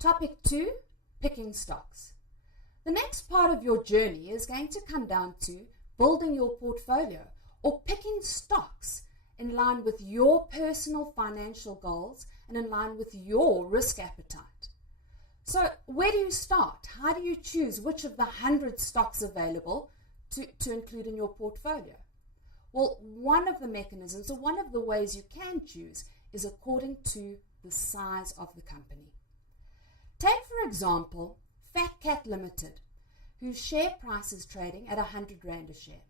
Topic 2, picking stocks. The next part of your journey is going to come down to building your portfolio or picking stocks in line with your personal financial goals and in line with your risk appetite. So where do you start? How do you choose which of the 100 stocks available to include in your portfolio? Well, one of the mechanisms or one of the ways you can choose is according to the size of the company. Take, for example, Fat Cat Limited, whose share price is trading at 100 Rand a share.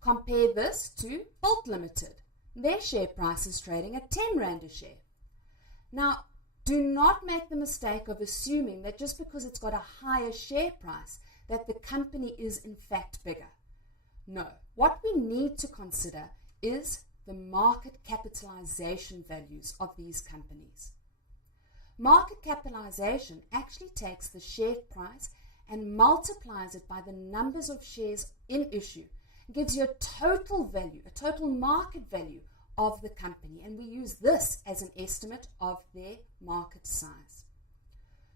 Compare this to Built Limited. Their share price is trading at 10 Rand a share. Now, do not make the mistake of assuming that just because it's got a higher share price, that the company is in fact bigger. No, what we need to consider is the market capitalization values of these companies. Market capitalization actually takes the share price and multiplies it by the numbers of shares in issue. It gives you a total value, a total market value of the company, and we use this as an estimate of their market size.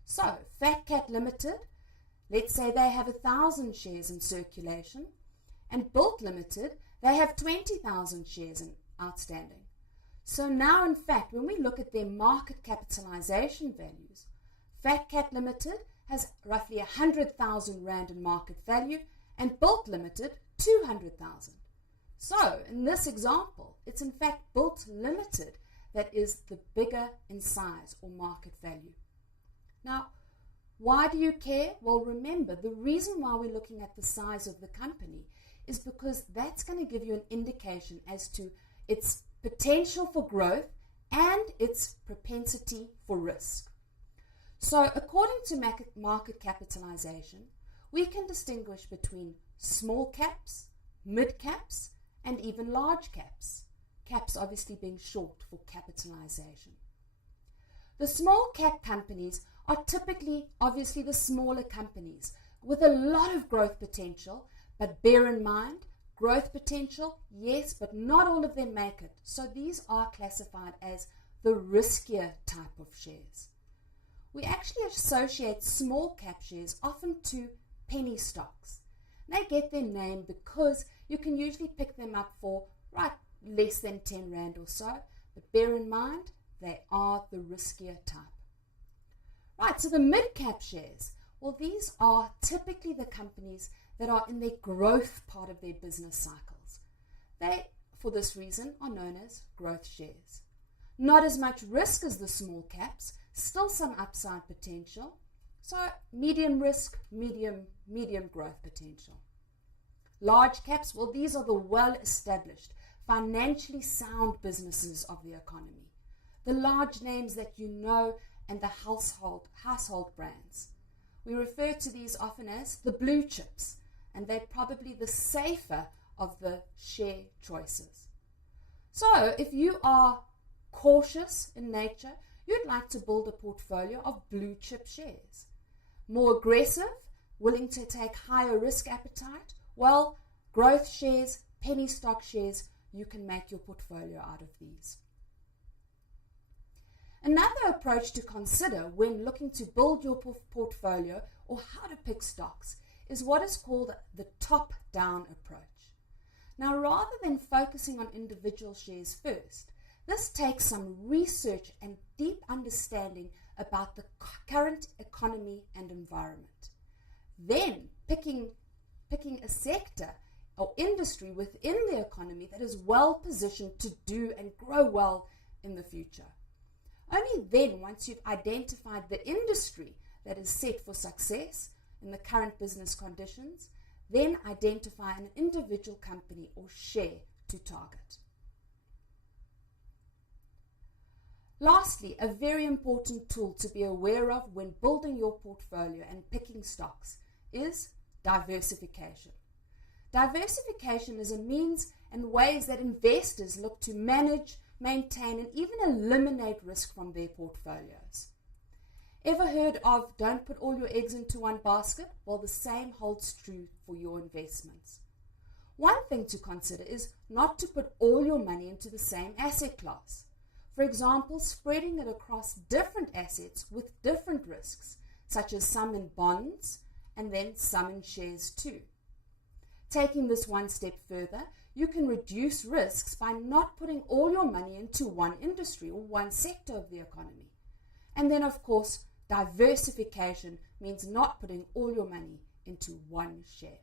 So, Fat Cat Limited, let's say they have 1,000 shares in circulation, and Built Limited, they have 20,000 shares in outstanding. So now, in fact, when we look at their market capitalization values, Fat Cat Limited has roughly 100,000 Rand in market value, and Built Limited 200,000. So, in this example, it's in fact Built Limited that is the bigger in size or market value. Now, why do you care? Well, remember, the reason why we're looking at the size of the company is because that's going to give you an indication as to its potential for growth and its propensity for risk. So, according to market capitalization, we can distinguish between small caps, mid caps, and even large caps. Caps obviously being short for capitalization. The small cap companies are typically, obviously, the smaller companies with a lot of growth potential, but bear in mind, growth potential, yes, but not all of them make it. So these are classified as the riskier type of shares. We actually associate small cap shares often to penny stocks. They get their name because you can usually pick them up for less than 10 Rand or so, but bear in mind, they are the riskier type. Right, so the mid-cap shares, well, these are typically the companies that are in their growth part of their business cycles. They, for this reason, are known as growth shares. Not as much risk as the small caps, still some upside potential, so medium risk, medium growth potential. Large caps, well, these are the well-established, financially sound businesses of the economy. The large names that you know and the household brands. We refer to these often as the blue chips, and they're probably the safer of the share choices. So if you are cautious in nature, you'd like to build a portfolio of blue chip shares. More aggressive, willing to take higher risk appetite, well, growth shares, penny stock shares, you can make your portfolio out of these. Another approach to consider when looking to build your portfolio or how to pick stocks is what is called the top-down approach. Now, rather than focusing on individual shares first, this takes some research and deep understanding about the current economy and environment. Then, picking a sector or industry within the economy that is well positioned to do and grow well in the future. Only then, once you've identified the industry that is set for success in the current business conditions, then identify an individual company or share to target. Lastly, a very important tool to be aware of when building your portfolio and picking stocks is diversification. Diversification is a means and ways that investors look to manage, maintain, and even eliminate risk from their portfolios. Ever heard of don't put all your eggs into one basket? Well, the same holds true for your investments. One thing to consider is not to put all your money into the same asset class. For example, spreading it across different assets with different risks, such as some in bonds and then some in shares too. Taking this one step further, you can reduce risks by not putting all your money into one industry or one sector of the economy. And then, of course, diversification means not putting all your money into one share.